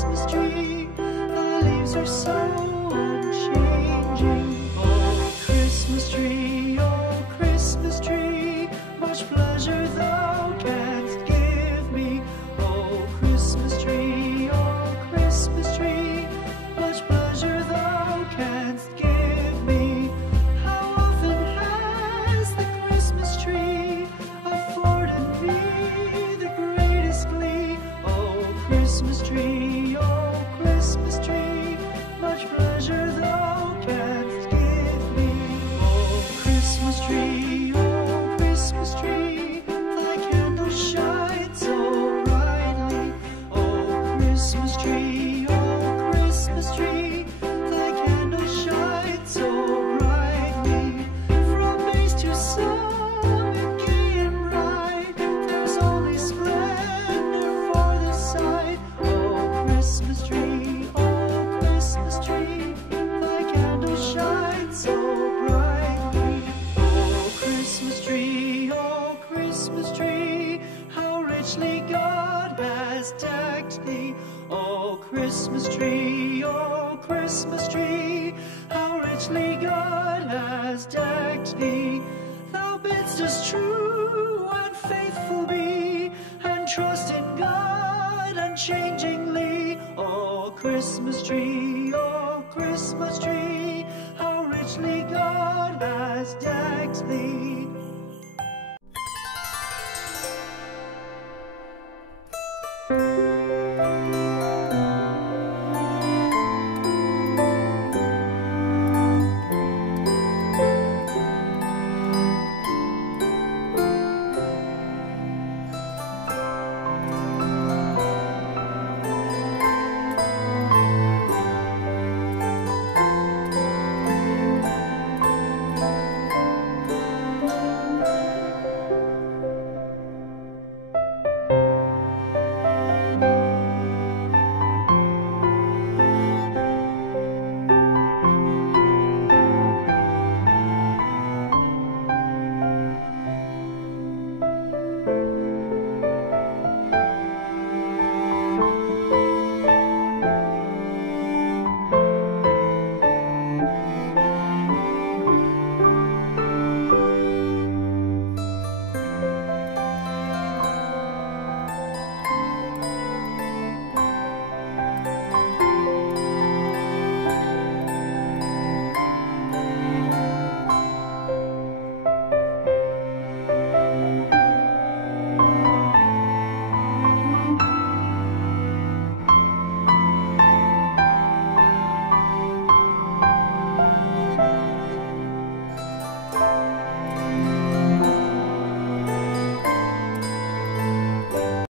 Christmas tree, the leaves are so unchanging. Oh, Christmas tree, much pleasure thou canst give me. Oh, Christmas tree, much pleasure thou canst give me. How often has the Christmas tree afforded me the greatest glee? Oh, Christmas tree, much pleasure thou canst give me. Oh, Christmas tree, thy candle shines so brightly. Oh, Christmas tree, thy candle shines so brightly. From base to summit, gay and bright, there's only splendor for the sight. Oh, Christmas tree, thy candle shines so brightly. Oh, Christmas tree, how richly God has decked thee. Oh, Christmas tree, how richly God has decked thee. Thou bidst us true and faithful be, and trust in God unchangingly. Oh, Christmas tree, how richly God has decked thee.